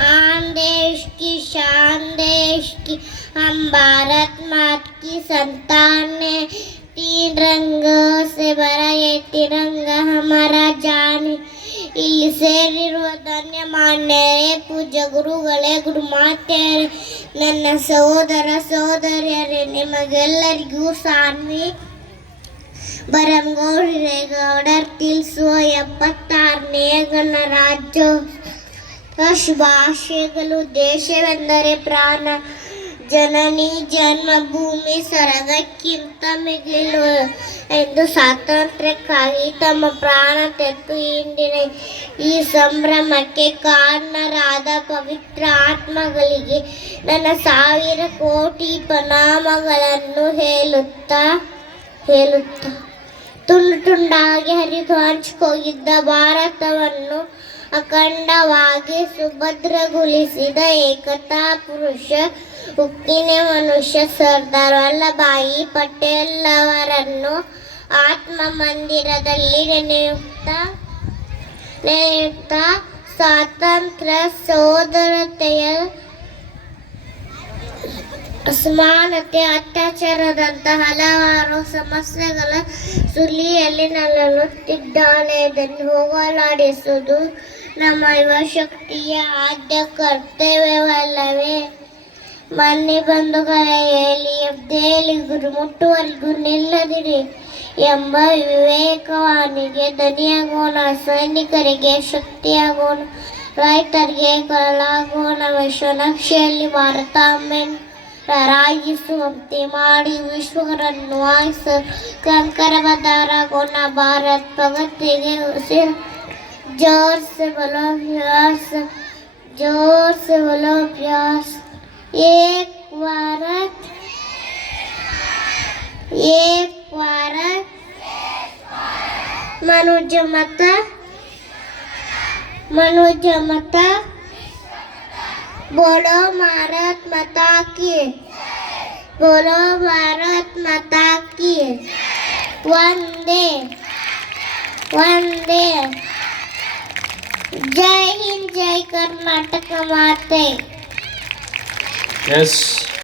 आन देश की शान देश की, हम भारत मात की संतान है। तीन रंगों से भरा ये तिरंगा हमारा जान है। ಇಲ್ಲಿ ಸೇರಿರುವ ಧನ್ಯ ಮಾನ್ಯರೇ, ಪೂಜ್ಯ ಗುರುಗಳೇ, ಗುರುಮಾತೆಯರೇ, ನನ್ನ ಸಹೋದರ ಸಹೋದರಿಯರೇ, ನಿಮಗೆಲ್ಲರಿಗೂ ಸಾನ್ವಿ ಬರಂಗೌಡರ್ ತಿಳಿಸುವ 76ನೇ ಗಣರಾಜ್ಯೋತ್ಸವ ಶುಭಾಶಯಗಳು. ದೇಶವೆಂದರೆ ಪ್ರಾಣ, ಜನನಿ ಜನ್ಮಭೂಮಿ ಸ್ವರ್ಗಕ್ಕಿಂತ ಮಿಗಿಲು ಎಂದು ಸ್ವಾತಂತ್ರ್ಯಕ್ಕಾಗಿ ತಮ್ಮ ಪ್ರಾಣ ತೆತ್ತು ಇಂದಿನ ಈ ಸಂಭ್ರಮಕ್ಕೆ ಕಾರಣರಾದ ಪವಿತ್ರ ಆತ್ಮಗಳಿಗೆ ನನ್ನ 1000 ಕೋಟಿ ಪ್ರಣಾಮಗಳನ್ನು ಹೇಳುತ್ತಾ ತುಂಡು ತುಂಡಾಗಿ ಹರಿದು ಹಂಚಿಹೋಗಿದ್ದ ಭಾರತವನ್ನು ಅಖಂಡವಾಗಿ ಸುಭದ್ರಗೊಳಿಸಿದ ಏಕತಾ ಪುರುಷ, ಉಕ್ಕಿನ ಮನುಷ್ಯ ಸರ್ದಾರ್ ವಲ್ಲಭಾಯಿ ಪಟೇಲ್ ಅವರನ್ನು ಆತ್ಮ ಮಂದಿರದಲ್ಲಿ ನೆನೆಯುತ್ತಾ ಸ್ವಾತಂತ್ರ್ಯ, ಸಹೋದರತೆಯ, ಅಸಮಾನತೆ, ಅತ್ಯಾಚಾರದಂತಹ ಹಲವಾರು ಸಮಸ್ಯೆಗಳ ಸುಳಿಯಲ್ಲಿ ನರಳುತ್ತಿದ್ದಾಳೆ. ಇದನ್ನು ಹೋಗಲಾಡಿಸುವುದು ನಮ್ಮ ಯುವ ಶಕ್ತಿಯ ಆದ್ಯ ಕರ್ತವ್ಯವಲ್ಲವೇ? ಮನೆ ಬಂಧುಗಳೇ, ಎದ್ದೇಳಿ ಗುರು ಮುಟ್ಟುವರೆಗೂ ನಿಲ್ಲದಿರಿ ಎಂಬ ವಿವೇಕವಾಣಿಗೆ ದನಿಯಾಗೋಣ. ಸೈನಿಕರಿಗೆ ಶಕ್ತಿಯಾಗೋಣ, ರೈತರಿಗೆ ಕೊರಳಾಗೋಣ. ವಿಶ್ವನಕ್ಷೆಯಲ್ಲಿ ಭಾರತಾಂಬೆಯನ್ನು ರಾರಾಜಿಸುವಂತೆ ಮಾಡಿ ವಿಶ್ವರನ್ನು ವಾಯಿಸಲು ಕಂಕರಬದ್ಧರಾಗೋಣ. ಭಾರತ್ ಪ್ರಗತಿಗೆ ಉಸಿರು. जोर से बोलो प्यास, जोर से बोलो प्यास। एक भारत, एक भारत, मनुज मता, मनुज मता, बोलो भारत माता की, बोलो भारत माता की। वंदे वंदे। जय हिंद, जय कर्नाटक माते। Yes.